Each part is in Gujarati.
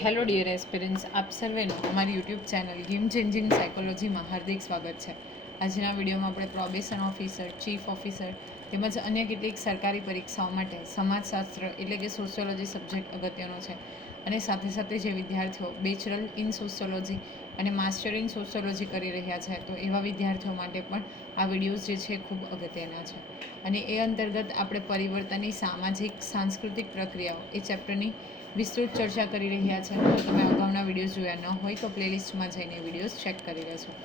હેલો ડિયર એસ્પિરન્ટ્સ, આપ સર્વેનું અમારી યુટ્યુબ ચેનલ ગેમ ચેન્જિંગ સાયકોલોજીમાં હાર્દિક સ્વાગત છે. આજના વિડીયોમાં આપણે પ્રોબેશન ઓફિસર, ચીફ ઓફિસર તેમજ અન્ય કેટલીક સરકારી પરીક્ષાઓ માટે સમાજશાસ્ત્ર એટલે કે સોશિયોલોજી સબ્જેક્ટ અગત્યનો છે અને સાથે સાથે જે વિદ્યાર્થીઓ બેચરલ ઇન સોશિયોલોજી અને માસ્ટર ઇન સોશિયોલોજી કરી રહ્યા છે તો એવા વિદ્યાર્થીઓ માટે પણ આ વિડીયોઝ જે છે ખૂબ અગત્યના છે. અને એ અંતર્ગત આપણે પરિવર્તનની સામાજિક સાંસ્કૃતિક પ્રક્રિયાઓ એ ચેપ્ટરની વિસ્તૃત ચર્ચા કરી રહ્યા છે. તો તમે અગાઉના વિડીયોઝ જોયા ન હોય તો પ્લેલિસ્ટમાં જઈને વિડીયોઝ ચેક કરી લેશો.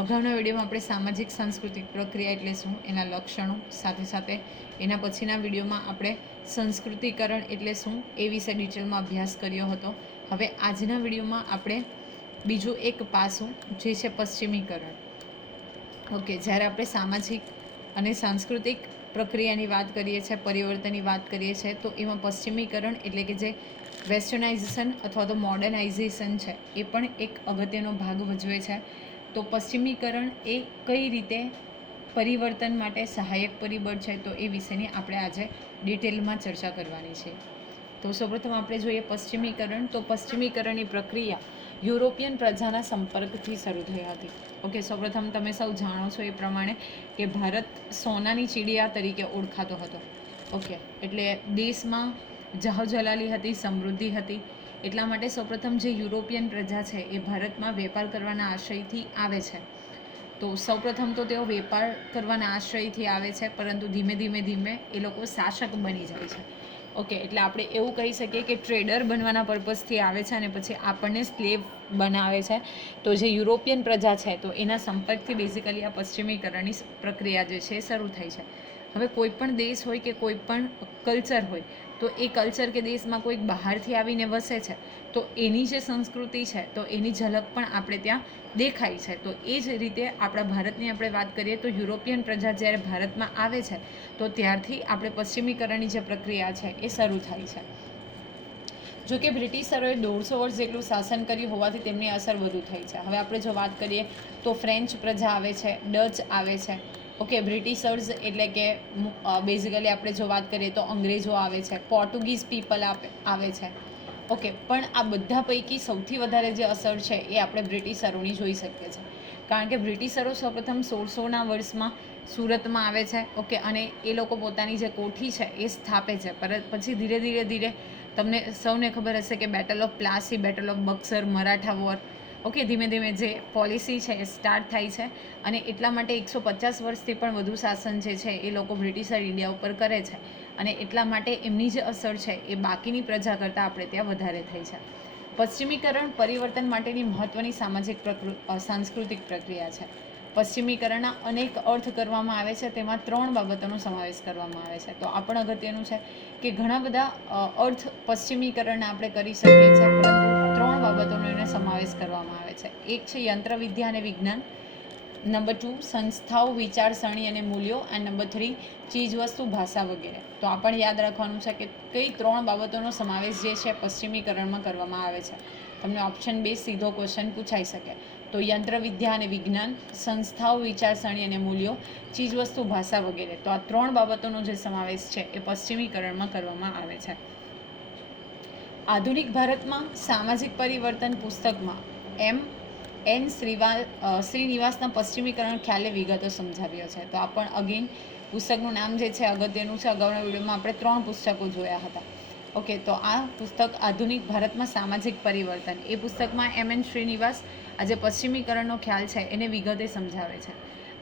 અગાઉના વિડીયોમાં આપણે સામાજિક સાંસ્કૃતિક પ્રક્રિયા એટલે શું, એના લક્ષણો, સાથે સાથે એના પછીના વિડીયોમાં આપણે સંસ્કૃતિકરણ એટલે શું એ વિશે ડિટેલમાં અભ્યાસ કર્યો હતો. હવે આજના વિડીયોમાં આપણે બીજું એક પાસું જે છે પશ્ચિમીકરણ. ઓકે, જ્યારે આપણે સામાજિક અને સાંસ્કૃતિક પ્રક્રિયાની વાત કરીએ છીએ, પરિવર્તનની વાત કરીએ છીએ, તો એમાં પશ્ચિમીકરણ એટલે કે જે વેસ્ટર્નાઇઝેશન અથવા તો મોડર્નાઇઝેશન છે એ પણ એક અગત્યનો ભાગ ભજવે છે. તો પશ્ચિમીકરણ એ કઈ રીતે પરિવર્તન માટે સહાયક પરિબળ છે તો એ વિશેની આપણે આજે ડિટેલમાં ચર્ચા કરવાની છે. તો સૌપ્રથમ આપણે જોઈએ પશ્ચિમીકરણ. તો પશ્ચિમીકરણની પ્રક્રિયા યુરોપિયન પ્રજાના સંપર્કથી શરૂ થઈ હતી. ઓકે, સૌપ્રથમ તમે સૌ જાણો છો એ પ્રમાણે કે ભારત સોનાની ચીડિયા તરીકે ઓળખાતો હતો. ઓકે, એટલે દેશમાં જાહોજલાલી હતી, સમૃદ્ધિ હતી. એટલા માટે સૌપ્રથમ જે યુરોપિયન પ્રજા છે એ ભારતમાં વેપાર કરવાના આશયથી આવે છે. તો સૌપ્રથમ તો તેઓ વેપાર કરવાના આશ્રયથી આવે છે, પરંતુ ધીમે ધીમે એ લોકો શાસક બની જાય છે. ઓકે, એટલે આપણે એવું કહી શકીએ કે ટ્રેડર બનવાના પર્પઝથી આવે છે અને પછી આપણને સ્લેવ બનાવે છે. તો જે યુરોપિયન પ્રજા છે તો એના સંપર્કથી બેઝિકલી આ પશ્ચિમીકરણની પ્રક્રિયા જે છે એ શરૂ થઈ છે. હવે કોઈ પણ દેશ હોય કે કોઈ પણ કલ્ચર હોય તો એ કલ્ચર કે દેશમાં કોઈક બહારથી આવીને વસે છે તો એની જે સંસ્કૃતિ છે તો એની ઝલક પણ આપણે ત્યાં દેખાય છે. તો એ જ રીતે આપણા ભારતની આપણે વાત કરીએ તો યુરોપિયન પ્રજા જ્યારે ભારતમાં આવે છે તો ત્યારથી આપણે પશ્ચિમીકરણની જે પ્રક્રિયા છે એ શરૂ થાય છે. જો કે બ્રિટિશરોએ 150 વર્ષ જેટલું શાસન કર્યું હોવાથી તેમની અસર વધુ થઈ છે. હવે આપણે જો વાત કરીએ તો ફ્રેન્ચ પ્રજા આવે છે, ડચ આવે છે. ઓકે, બ્રિટિશર્સ એટલે કે બેઝિકલી આપણે જો વાત કરીએ તો અંગ્રેજો આવે છે, પોર્ટુગીઝ પીપલ આવે છે. ઓકે, પણ આ બધા પૈકી સૌથી વધારે જે અસર છે એ આપણે બ્રિટિશરોની જોઈ શકીએ છીએ. કારણ કે બ્રિટિશરો સૌપ્રથમ 1600ના વર્ષમાં સુરતમાં આવે છે. ઓકે, અને એ લોકો પોતાની જે કોઠી છે એ સ્થાપે છે. પછી ધીરે તમને સૌને ખબર હશે કે battle of Plassey, battle of Buxar, Maratha war. Okay, ધીમે જે પોલિસી છે એ સ્ટાર્ટ થાય છે અને એટલા માટે 150 વર્ષથી પણ વધુ શાસન જે છે એ લોકો બ્રિટિશર ઇન્ડિયા ઉપર કરે છે અને એટલા માટે એમની જે અસર છે એ બાકીની પ્રજા કરતાં આપણે ત્યાં વધારે થઈ છે. પશ્ચિમીકરણ પરિવર્તન માટેની મહત્ત્વની સામાજિક સાંસ્કૃતિક પ્રક્રિયા છે. પશ્ચિમીકરણના અનેક અર્થ કરવામાં આવે છે, તેમાં 3 બાબતોનો સમાવેશ કરવામાં આવે છે. તો આ પણ અગત્યનું છે કે ઘણા બધા અર્થ પશ્ચિમીકરણના આપણે કરી શકીએ છીએ, પરંતુ 3 બાબતોનો એને સમાવેશ કરવામાં આવે છે. એક છે યંત્રવિદ્યા અને વિજ્ઞાન, નંબર 2 સંસ્થાઓ, વિચારસરણી અને મૂલ્યો, એન્ડ નંબર 3 ચીજવસ્તુ, ભાષા વગેરે. તો આ પણ યાદ રાખવાનું છે કે કઈ 3 બાબતોનો સમાવેશ જે છે પશ્ચિમીકરણમાં કરવામાં આવે છે. તમને ઓપ્શન 2 સીધો ક્વેશ્ચન પૂછાઈ શકે. તો યંત્રવિદ્યા અને વિજ્ઞાન, સંસ્થાઓ, વિચારસરણી અને મૂલ્યો, ચીજવસ્તુ, ભાષા વગેરે. તો આ 3 બાબતોનો જે સમાવેશ છે એ પશ્ચિમીકરણમાં કરવામાં આવે છે. આધુનિક ભારતમાં સામાજિક પરિવર્તન પુસ્તકમાં એન શ્રીનિવાસના પશ્ચિમીકરણ ખ્યાલે વિગતો સમજાવ્યો છે. તો આ પણ અગેન પુસ્તકનું નામ જે છે અગત્યનું છે. અગાઉના વિડીયોમાં આપણે 3 પુસ્તકો જોયા હતા. ઓકે, તો આ પુસ્તક આધુનિક ભારતમાં સામાજિક પરિવર્તન, એ પુસ્તકમાં એન શ્રીનિવાસ આ જે પશ્ચિમીકરણનો ખ્યાલ છે એને વિગતે સમજાવે છે.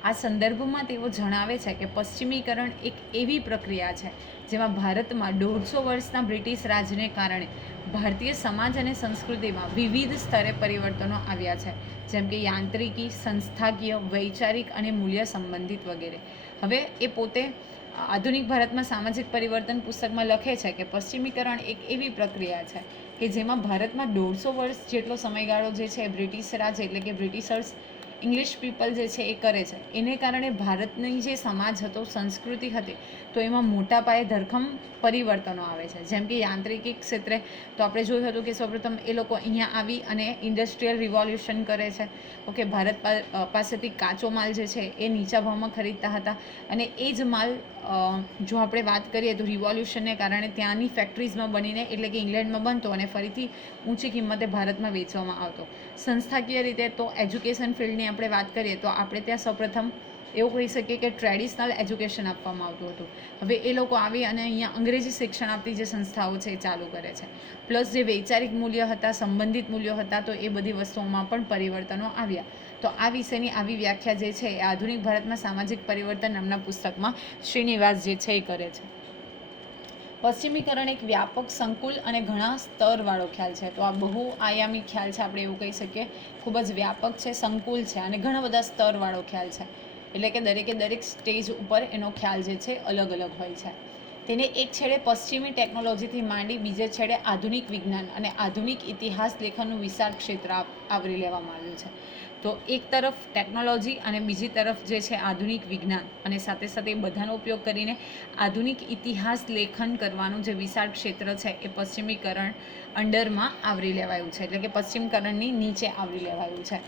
આ સંદર્ભમાં તેઓ જણાવે છે કે પશ્ચિમીકરણ એક એવી પ્રક્રિયા છે જેમાં ભારતમાં 150 વર્ષના બ્રિટિશ રાજને કારણે ભારતીય સમાજ અને સંસ્કૃતિમાં વિવિધ સ્તરે પરિવર્તનો આવ્યા છે, જેમ કે યાંત્રિકી, સંસ્થાકીય, વૈચારિક અને મૂલ્ય સંબંધિત વગેરે. હવે એ પોતે આધુનિક ભારતમાં સામાજિક પરિવર્તન પુસ્તકમાં લખે છે કે પશ્ચિમીકરણ એક એવી પ્રક્રિયા છે કે જેમાં ભારતમાં 150 વર્ષ જેટલો સમયગાળો જે છે બ્રિટિશ રાજ એટલે કે બ્રિટિશર્સ ઇંગ્લિશ પીપલ જે છે એ કરે છે. એને કારણે ભારતની જે સમાજ હતો, સંસ્કૃતિ હતી, તો એમાં મોટા પાયે ધરખમ પરિવર્તનો આવે છે. જેમ કે યાંત્રિકી ક્ષેત્રે તો આપણે જોયું હતું કે સૌપ્રથમ એ લોકો અહીંયા આવી અને ઇન્ડસ્ટ્રીયલ રિવોલ્યુશન કરે છે. ઓકે, ભારત પાસેથી કાચો માલ જે છે એ નીચા ભાવમાં ખરીદતા હતા અને એ જ માલ જો આપણે વાત કરીએ તો રિવોલ્યુશનને કારણે ત્યાંની ફેક્ટરીઝમાં બનીને, એટલે કે ઇંગ્લેન્ડમાં બનતો અને ફરીથી ઊંચી કિંમતે ભારતમાં વેચવામાં આવતો. સંસ્થાકીય રીતે તો એજ્યુકેશન ફિલ્ડની આપણે વાત કરીએ તો આપણે ત્યાં સૌપ્રથમ એવું કહી શકીએ કે ટ્રેડિશનલ એજ્યુકેશન આપવામાં આવતું હતું. હવે એ લોકો આવી અને અહીંયા અંગ્રેજી શિક્ષણ આપતી જે સંસ્થાઓ છે એ ચાલુ કરે છે. પ્લસ જે વૈચારિક મૂલ્યો હતા, સંબંધિત મૂલ્યો હતા, તો એ બધી વસ્તુઓમાં પણ પરિવર્તનો આવ્યા. તો આ વિષયની આવી વ્યાખ્યા જે છે એ આધુનિક ભારતમાં સામાજિક પરિવર્તન નામના પુસ્તકમાં શ્રીનિવાસ જે છે એ કરે છે. પશ્ચિમીકરણ એક વ્યાપક, સંકુલ અને ઘણા સ્તરવાળો ખ્યાલ છે. તો આ બહુ આયામી ખ્યાલ છે, આપણે એવું કહી શકીએ. ખૂબ જ વ્યાપક છે, સંકુલ છે અને ઘણા બધા સ્તરવાળો ખ્યાલ છે. એટલે કે દરેક સ્ટેજ ઉપર એનો ખ્યાલ જે છે અલગ અલગ હોય છે. તેને એક છેડે પશ્ચિમી ટેકનોલોજીથી માંડી બીજે છેડે આધુનિક વિજ્ઞાન અને આધુનિક ઇતિહાસ લેખનનું વિશાળ ક્ષેત્ર આવરી લેવામાં આવ્યું છે. તો એક તરફ ટેકનોલોજી અને બીજી તરફ જે છે આધુનિક વિજ્ઞાન અને સાથે સાથે બધાનો ઉપયોગ કરીને આધુનિક ઇતિહાસ લેખન કરવાનું જે વિશાળ ક્ષેત્ર છે એ પશ્ચિમીકરણ અંડરમાં આવરી લેવાયું છે, એટલે કે પશ્ચિમકરણની નીચે આવરી લેવાયું છે.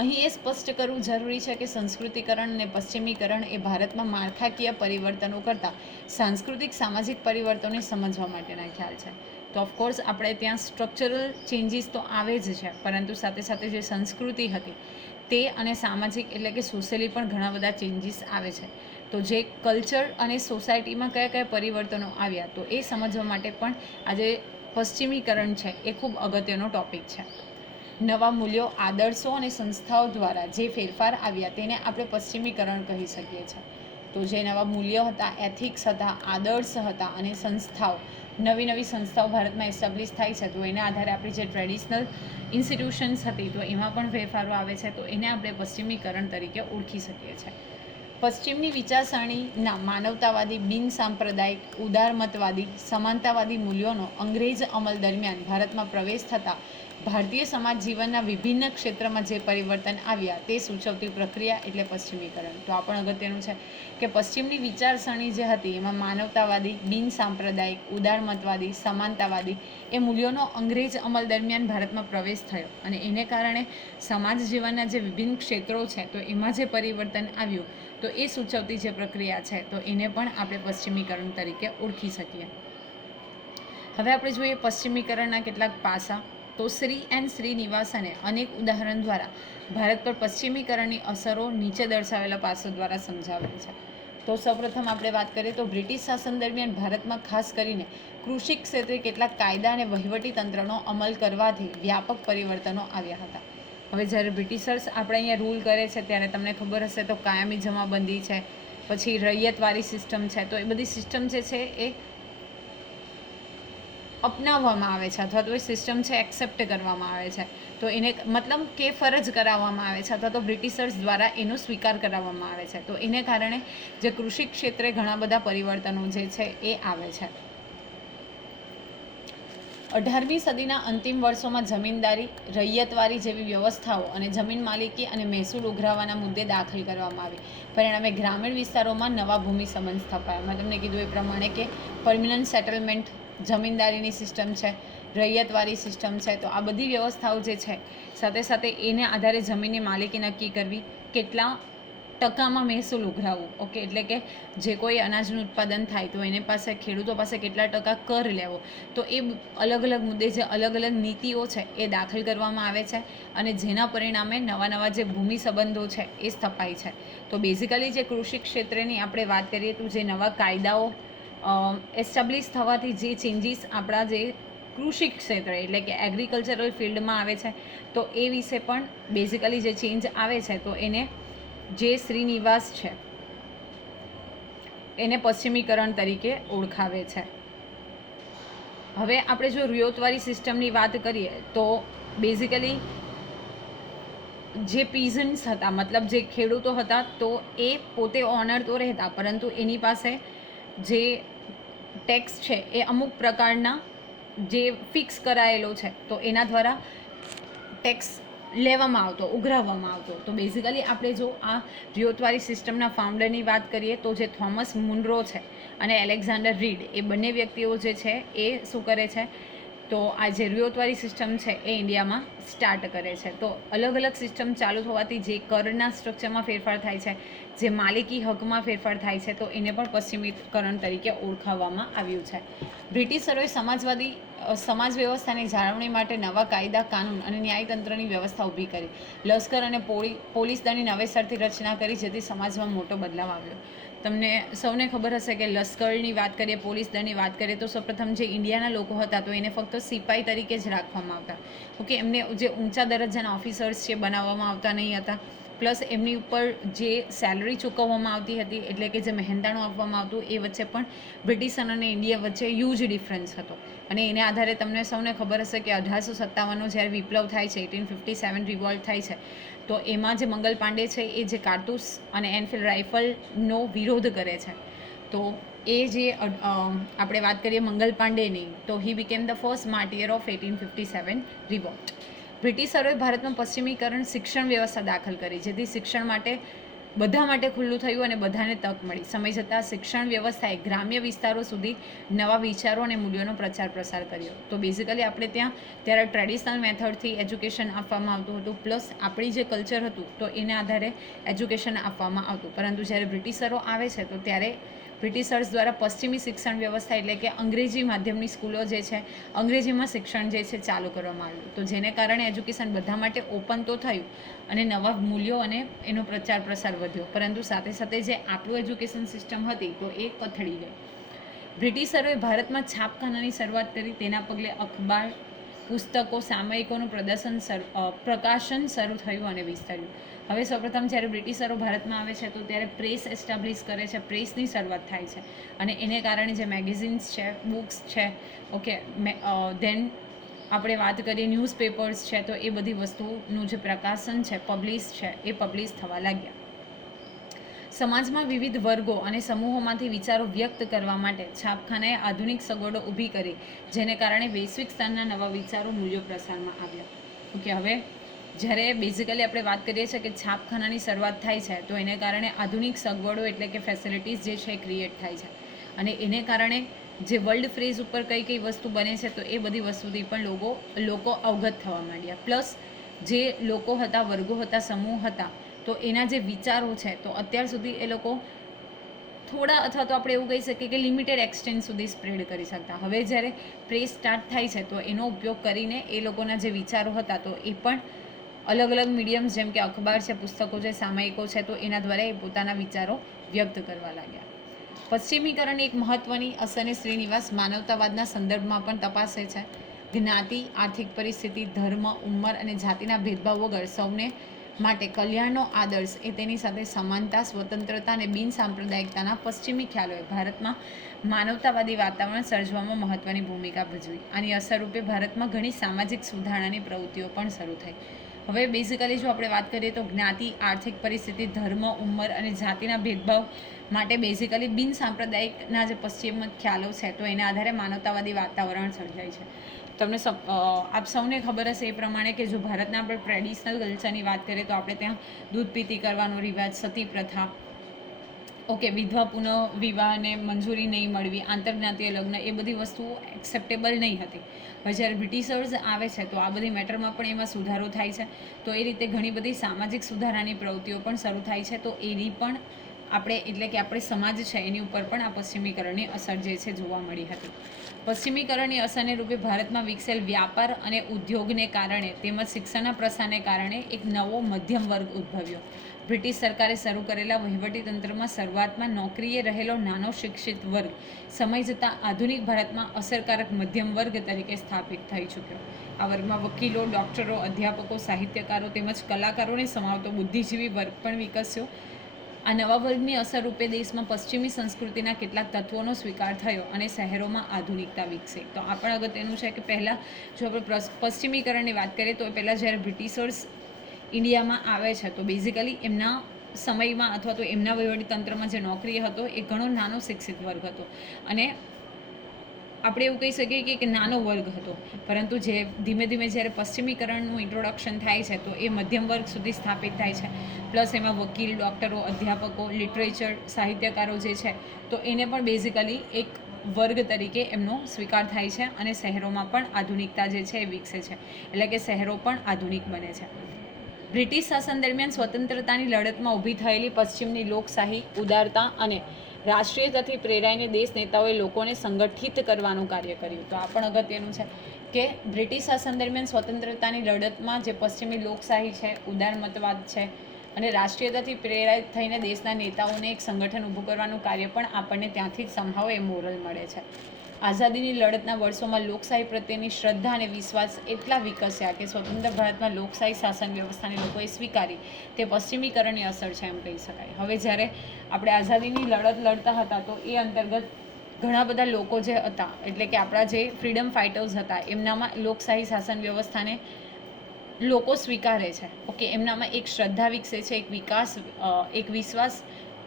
અહીં એ સ્પષ્ટ કરવું જરૂરી છે કે સંસ્કૃતિકરણ અને પશ્ચિમીકરણ એ ભારતમાં માળખાકીય પરિવર્તનો કરતાં સાંસ્કૃતિક સામાજિક પરિવર્તનોને સમજવા માટેના ખ્યાલ છે. તો ઓફકોર્સ આપણે ત્યાં સ્ટ્રક્ચરલ ચેન્જીસ તો આવે જ છે, પરંતુ સાથે સાથે જે સંસ્કૃતિ હતી તે અને સામાજિક એટલે કે સોશિયલી પણ ઘણા બધા ચેન્જીસ આવે છે. તો જે કલ્ચર અને સોસાયટીમાં કયા કયા પરિવર્તનો આવ્યા, તો એ સમજવા માટે પણ આજે પશ્ચિમીકરણ છે એ ખૂબ અગત્યનો ટોપિક છે. નવા મૂલ્યો, આદર્શો અને સંસ્થાઓ દ્વારા જે ફેરફાર આવ્યા તેને આપણે પશ્ચિમીકરણ કહી શકીએ છીએ. તો જે નવા મૂલ્યો હતા, એથિક્સ હતા, આદર્શ હતા અને સંસ્થાઓ, નવી સંસ્થાઓ ભારતમાં એસ્ટાબ્લિશ થાય છે, તો એના આધારે આપણી જે ટ્રેડિશનલ ઇન્સ્ટિટ્યુશન્સ હતી તો એમાં પણ ફેરફારો આવે છે, તો એને આપણે પશ્ચિમીકરણ તરીકે ઓળખી શકીએ છીએ. પશ્ચિમની વિચારસરણીના માનવતાવાદી, બિન સાંપ્રદાયિક, ઉદારમતવાદી, સમાનતાવાદી મૂલ્યોનો અંગ્રેજ અમલ દરમિયાન ભારતમાં પ્રવેશ થતાં ભારતીય સમાજ જીવનના વિભિન્ન ક્ષેત્રમાં જે પરિવર્તન આવ્યા તે સૂચવતી પ્રક્રિયા એટલે પશ્ચિમીકરણ. તો આ પણ અગત્યનું છે કે પશ્ચિમની વિચારસરણી જે હતી એમાં માનવતાવાદી, બિન સાંપ્રદાયિક, ઉદારમતવાદી, સમાનતાવાદી એ મૂલ્યોનો અંગ્રેજ અમલ દરમિયાન ભારતમાં પ્રવેશ થયો અને એને કારણે સમાજ જીવનના જે વિભિન્ન ક્ષેત્રો છે તો એમાં જે પરિવર્તન આવ્યું તો એ સૂચવતી જે પ્રક્રિયા છે તો એને પણ આપણે પશ્ચિમીકરણ તરીકે ઓળખી શકીએ. હવે આપણે જોઈએ પશ્ચિમીકરણના કેટલાક પાસા. તો શ્રીનિવાસને અનેક ઉદાહરણ દ્વારા ભારત પર પશ્ચિમીકરણની અસરો નીચે દર્શાવેલા પાસો દ્વારા સમજાવેલ છે. તો સૌપ્રથમ આપણે વાત કરીએ તો બ્રિટિશ શાસન દરમિયાન ભારતમાં ખાસ કરીને કૃષિ ક્ષેત્રે કેટલાક કાયદા અને વહીવટી તંત્રનો અમલ કરવાથી વ્યાપક પરિવર્તનો આવ્યા હતા. હવે જ્યારે બ્રિટિશર્સ આપણે અહીંયા રૂલ કરે છે ત્યારે તમને ખબર હશે તો કાયમી જમાબંધી છે, પછી રૈયતવાળી સિસ્ટમ છે, તો એ બધી સિસ્ટમ જે છે એ અપનાવવામાં આવે છે અથવા તો એ સિસ્ટમ છે એક્સેપ્ટ કરવામાં આવે છે. તો એને મતલબ કે ફરજ કરાવવામાં આવે છે અથવા તો બ્રિટિશર્સ દ્વારા એનો સ્વીકાર કરાવવામાં આવે છે. તો એને કારણે જે કૃષિ ક્ષેત્રે ઘણા બધા પરિવર્તનો જે છે એ આવે છે. 18મી સદીના અંતિમ વર્ષોમાં જમીનદારી, રૈયતવારી જેવી વ્યવસ્થાઓ અને જમીન માલિકી અને મહેસૂલ ઉઘરાવવાના મુદ્દે દાખલ કરવામાં આવી. પરિણામે ગ્રામીણ વિસ્તારોમાં નવા ભૂમિ સંબંધ સ્થપાયા. મેં તમને કીધું એ પ્રમાણે કે પરમનન્ટ સેટલમેન્ટ, જમીનદારીની સિસ્ટમ છે, રૈયતવારી સિસ્ટમ છે, તો આ બધી વ્યવસ્થાઓ જે છે સાથે સાથે એને આધારે જમીનની માલિકી નક્કી કરવી, કેટલા ટકામાં મહેસૂલ ઉઘરાવવું. ઓકે, એટલે કે જે કોઈ અનાજનું ઉત્પાદન થાય તો એને પાસે ખેડૂતો પાસે કેટલા ટકા કર લેવો, તો એ અલગ અલગ મુદ્દે જે અલગ અલગ નીતિઓ છે એ દાખલ કરવામાં આવે છે અને જેના પરિણામે નવા જે ભૂમિ સંબંધો છે એ સ્થપાય છે. તો બેઝિકલી જે કૃષિ ક્ષેત્રની આપણે વાત કરીએ તો જે નવા કાયદાઓ એસ્ટાબ્લિશ થવાથી જે ચેન્જીસ આપણા જે કૃષિ ક્ષેત્ર એટલે કે એગ્રીકલ્ચરલ ફિલ્ડમાં આવે છે તો એ વિશે પણ બેઝિકલી જે ચેન્જ આવે છે તો એને જે શ્રીનિવાસ છે એને પશ્ચિમીકરણ તરીકે ઓળખાવે છે. હવે આપણે જો રિયોતવારી સિસ્ટમની વાત કરીએ તો બેઝિકલી જે પીઝન્ટ્સ હતા, મતલબ જે ખેડૂતો હતા, તો એ પોતે ઓનર તો રહેતા પરંતુ એની પાસે જે ટેક્સ છે એ અમુક પ્રકારના જે ફિક્સ કરાયેલો છે તો એના દ્વારા ટેક્સ લેવામાં આવતો, ઉઘરાવવામાં આવતો. તો બેઝિકલી આપણે જો આ રિયોતવારી સિસ્ટમના ફાઉન્ડરની વાત કરીએ તો જે થોમસ મુનરો છે અને એલેક્ઝાન્ડર રીડ, એ બંને વ્યક્તિઓ જે છે એ શું કરે છે, તો આ જે રિયોતવારી સિસ્ટમ છે એ ઇન્ડિયામાં સ્ટાર્ટ કરે છે. તો અલગ અલગ સિસ્ટમ ચાલુ થવાથી જે કરના સ્ટ્રક્ચરમાં ફેરફાર થાય છે, જે માલિકી હકમાં ફેરફાર થાય છે, તો એને પણ પશ્ચિમીકરણ તરીકે ઓળખાવવામાં આવ્યું છે. બ્રિટિશરોએ સમાજ વ્યવસ્થાની જાળવણી માટે નવા કાયદા, કાનૂન અને ન્યાયતંત્રની વ્યવસ્થા ઊભી કરી. લશ્કર અને પોલીસ દળની નવેસરથી રચના કરી, જેથી સમાજમાં મોટો બદલાવ આવ્યો. તમને સૌને ખબર હશે કે લશ્કરની વાત કરીએ, પોલીસ દળની વાત કરીએ, તો સૌપ્રથમ જે ઇન્ડિયાના લોકો હતા તો એને ફક્ત સિપાઈ તરીકે જ રાખવામાં આવતા. ઓકે, એમને જે ઊંચા દરજ્જાના ઓફિસર્સ છે બનાવવામાં આવતા નહીં હતા. પ્લસ એમની ઉપર જે સેલરી ચૂકવવામાં આવતી હતી, એટલે કે જે મહેનતાણું આપવામાં આવતું, એ વચ્ચે પણ બ્રિટિશ અને ઇન્ડિયા વચ્ચે હ્યુજ ડિફરન્સ હતો. અને એને આધારે તમને સૌને ખબર હશે કે 1857નો જ્યારે વિપ્લવ થાય છે, 1857 રિવોલ્ટ થાય છે, તો એમાં જે મંગલ પાંડે છે એ જે કારતૂસ અને એનફિલ્ડ રાઇફલનો વિરોધ કરે છે. તો એ જે આપણે વાત કરીએ મંગલ પાંડેની, તો he became the first martyr of 1857 revolt. બ્રિટિશરોએ ભારતમાં પશ્ચિમીકરણ શિક્ષણ વ્યવસ્થા દાખલ કરી, જેથી શિક્ષણ માટે બધા માટે ખુલ્લું થયું અને બધાને તક મળી. સમય જતાં શિક્ષણ વ્યવસ્થાએ ગ્રામ્ય વિસ્તારો સુધી નવા વિચારો અને મૂલ્યોનો પ્રચાર પ્રસાર કર્યો. તો બેઝિકલી આપણે ત્યાં ત્યારે ટ્રેડિશનલ મેથડથી એજ્યુકેશન આપવામાં આવતું હતું, પ્લસ આપણી જે કલ્ચર હતું તો એના આધારે એજ્યુકેશન આપવામાં આવતું. પરંતુ જ્યારે બ્રિટિશરો આવે છે તો ત્યારે બ્રિટિશર્સ દ્વારા પશ્ચિમી શિક્ષણ વ્યવસ્થા, એટલે કે અંગ્રેજી માધ્યમની સ્કૂલો જે છે, અંગ્રેજીમાં શિક્ષણ જે છે ચાલુ કરવામાં આવ્યું. તો જેને કારણે એજ્યુકેશન બધા માટે ઓપન તો થયું અને નવા મૂલ્યો અને એનો પ્રચાર પ્રસાર વધ્યો, પરંતુ સાથે સાથે જે આપણું એજ્યુકેશન સિસ્ટમ હતી તો એ કથળી ગઈ. બ્રિટિશરોએ ભારતમાં છાપખાનાની શરૂઆત કરી. તેના પગલે અખબાર, પુસ્તકો, સામયિકોનું પ્રકાશન શરૂ થયું અને વિસ્તર્યું. હવે સૌપ્રથમ જ્યારે બ્રિટિશરો ભારતમાં આવે છે તો ત્યારે પ્રેસ એસ્ટાબ્લિશ કરે છે, પ્રેસની શરૂઆત થાય છે. અને એને કારણે જે મેગેઝિન્સ છે, બુક્સ છે, ઓકે, ધેન આપણે વાત કરીએ ન્યૂઝપેપર્સ છે, તો એ બધી વસ્તુનું જે પ્રકાશન છે, પબ્લિશ છે, એ પબ્લિશ થવા લાગ્યા. સમાજમાં વિવિધ વર્ગો અને સમૂહોમાંથી વિચારો વ્યક્ત કરવા માટે છાપખાનાએ આધુનિક સગવડો ઊભી કરી, જેને કારણે વૈશ્વિક સ્તરના નવા વિચારો, મૂલ્યો પ્રસારમાં આવ્યા. ઓકે, હવે જ્યારે બેઝિકલી આપણે વાત કરીએ છીએ કે છાપખાનાની શરૂઆત થાય છે, તો એને કારણે આધુનિક સગવડો, એટલે કે ફેસિલિટીઝ જે છે એ ક્રિએટ થાય છે. અને એને કારણે જે વર્લ્ડ ફ્રેઝ ઉપર કઈ કઈ વસ્તુ બને છે, તો એ બધી વસ્તુથી પણ લોકો અવગત થવા માંડ્યા. પ્લસ જે લોકો હતા, વર્ગો હતા, સમૂહ હતા, તો એના જે વિચારો છે, તો અત્યાર સુધી એ લોકો થોડા, અથવા તો આપણે એવું કહી શકીએ કે લિમિટેડ એક્સટેન્ટ સુધી સ્પ્રેડ કરી શકતા. હવે જ્યારે પ્રેસ સ્ટાર્ટ થાય છે તો એનો ઉપયોગ કરીને એ લોકોના જે વિચારો હતા તો એ પણ અલગ અલગ મીડિયમ્સ, જેમ કે અખબાર છે, પુસ્તકો છે, સામયિકો છે, તો એના દ્વારા એ પોતાના વિચારો વ્યક્ત કરવા લાગ્યા. પશ્ચિમીકરણની એક મહત્વની અસરને શ્રીનિવાસ માનવતાવાદના સંદર્ભમાં પણ તપાસે છે. જ્ઞાતિ, આર્થિક પરિસ્થિતિ, ધર્મ, ઉંમર અને જાતિના ભેદભાવ વગર સૌને માટે કલ્યાણનો આદર્શ એ તેની સાથે સમાનતા, સ્વતંત્રતા અને બિનસાંપ્રદાયિકતાના પશ્ચિમી ખ્યાલોએ ભારતમાં માનવતાવાદી વાતાવરણ સર્જવામાં મહત્વની ભૂમિકા ભજવી. આની અસરરૂપે ભારતમાં ઘણી સામાજિક સુધારણાની પ્રવૃત્તિઓ પણ શરૂ થઈ. હવે બેઝિકલી જો આપણે વાત કરીએ તો જ્ઞાતિ, આર્થિક પરિસ્થિતિ, ધર્મ, ઉંમર અને જાતિના ભેદભાવ માટે બેઝિકલી બિનસાંપ્રદાયિકના જે પશ્ચિમ ખ્યાલો છે, તો એના આધારે માનવતાવાદી વાતાવરણ સર્જાય છે. તમને આપ સૌને ખબર હશે એ પ્રમાણે કે જો ભારતના આપણે ટ્રેડિશનલ કલ્ચરની વાત કરીએ તો આપણે ત્યાં દૂધ પીતી કરવાનો રિવાજ, સતી પ્રથા, ઓકે, વિધવા પુનઃ વિવાહને મંજૂરી નહીં મળવી, આંતરજ્ઞાતીય લગ્ન, એ બધી વસ્તુઓ એક્સેપ્ટેબલ નહીં હતી. હવે જ્યારે બ્રિટિશર્સ આવે છે તો આ બધી મેટરમાં પણ એમાં સુધારો થાય છે. તો એ રીતે ઘણી બધી સામાજિક સુધારાની પ્રવૃત્તિઓ પણ શરૂ થાય છે. તો એની પણ આપણે, એટલે કે આપણે સમાજ છે એની ઉપર પણ આ પશ્ચિમીકરણની અસર જે છે જોવા મળી હતી. પશ્ચિમીકરણની અસરને રૂપે ભારતમાં વિકસેલ વ્યાપાર અને ઉદ્યોગને કારણે તેમજ શિક્ષણના પ્રસારને કારણે એક નવો મધ્યમ વર્ગ ઉદ્ભવ્યો. બ્રિટિશ સરકારે શરૂ કરેલા વહીવટીતંત્રમાં શરૂઆતમાં નોકરીએ રહેલો નાનો શિક્ષિત વર્ગ સમય જતાં આધુનિક ભારતમાં અસરકારક મધ્યમ વર્ગ તરીકે સ્થાપિત થઈ ચૂક્યો. આ વર્ગમાં વકીલો, ડૉક્ટરો, અધ્યાપકો, સાહિત્યકારો તેમજ કલાકારોને સમાવતો બુદ્ધિજીવી વર્ગ પણ વિકસ્યો. આ નવા વર્ગની અસર રૂપે દેશમાં પશ્ચિમી સંસ્કૃતિના કેટલાક તત્વોનો સ્વીકાર થયો અને શહેરોમાં આધુનિકતા વિકસી. તો આ પણ અગત્યનું છે કે પહેલાં જો આપણે પશ્ચિમીકરણની વાત કરીએ તો પહેલાં જ્યારે બ્રિટિશર્સ ઇન્ડિયામાં આવે છે તો બેઝિકલી એમના સમયમાં અથવા તો એમના વહીવટીતંત્રમાં જે નોકરી હતો એ ઘણો નાનો શિક્ષિત વર્ગ હતો. અને આપણે એવું કહી શકીએ કે એક નાનો વર્ગ હતો, પરંતુ જે ધીમે ધીમે જ્યારે પશ્ચિમીકરણનું ઇન્ટ્રોડક્શન થાય છે તો એ મધ્યમ વર્ગ સુધી સ્થાપિત થાય છે. પ્લસ એમાં વકીલ, ડૉક્ટરો, અધ્યાપકો, લિટરેચર, સાહિત્યકારો જે છે તો એને પણ બેઝિકલી એક વર્ગ તરીકે એમનો સ્વીકાર થાય છે અને શહેરોમાં પણ આધુનિકતા જે છે એ વિકસે છે, એટલે કે શહેરો પણ આધુનિક બને છે. બ્રિટિશ શાસન દરમિયાન સ્વતંત્રતાની લડતમાં ઊભી થયેલી પશ્ચિમની લોકશાહી, ઉદારતા અને રાષ્ટ્રીયતાથી પ્રેરાઈને દેશ નેતાઓએ લોકોને સંગઠિત કરવાનું કાર્ય કર્યું. તો આ પણ અગત્યનું છે કે બ્રિટિશ શાસન દરમિયાન સ્વતંત્રતાની લડતમાં જે પશ્ચિમી લોકશાહી છે, ઉદારમતવાદ છે અને રાષ્ટ્રીયતાથી પ્રેરિત થઈને દેશના નેતાઓને એક સંગઠન ઊભું કરવાનું કાર્ય પણ આપણને ત્યાંથી જ સંભાવ એ મોરલ મળે છે. આઝાદીની લડતના વર્ષોમાં લોકશાહી પ્રત્યેની શ્રદ્ધા અને વિશ્વાસ એટલા વિકસ્યા કે સ્વતંત્ર ભારતમાં લોકશાહી શાસન વ્યવસ્થાને લોકોએ સ્વીકારી. તે પશ્ચિમીકરણની અસર છે એમ કહી શકાય. હવે જ્યારે આપણે આઝાદીની લડત લડતા હતા તો એ અંતર્ગત ઘણા બધા લોકો જે હતા, એટલે કે આપણા જે ફ્રીડમ ફાઇટર્સ હતા, એમનામાં લોકશાહી શાસન વ્યવસ્થાને લોકો સ્વીકારે છે. ઓકે, એમનામાં એક શ્રદ્ધા વિકસે છે, એક વિશ્વાસ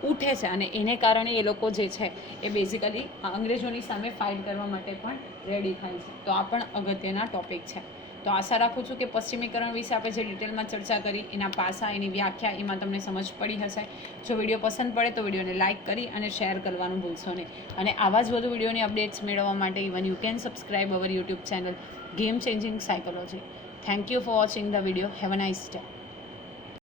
ઉઠે છે અને એને કારણે એ લોકો જે છે એ બેઝિકલી અંગ્રેજોની સામે ફાઇટ કરવા માટે પણ રેડી થાય છે. તો આ પણ અગત્યના ટોપિક છે. તો આશા રાખું છું કે પશ્ચિમીકરણ વિશે આપણે જે ડિટેલમાં ચર્ચા કરી, એના પાસા, એની વ્યાખ્યા, એમાં તમને સમજ પડી હશે. જો વિડીયો પસંદ પડે તો વિડીયોને લાઇક કરી અને શેર કરવાનું ભૂલશો નહીં. અને આવા જ વધુ વિડીયોની અપડેટ્સ મેળવવા માટે even you can subscribe our YouTube channel game changing psychology. Thank you for watching the video. Have a nice day.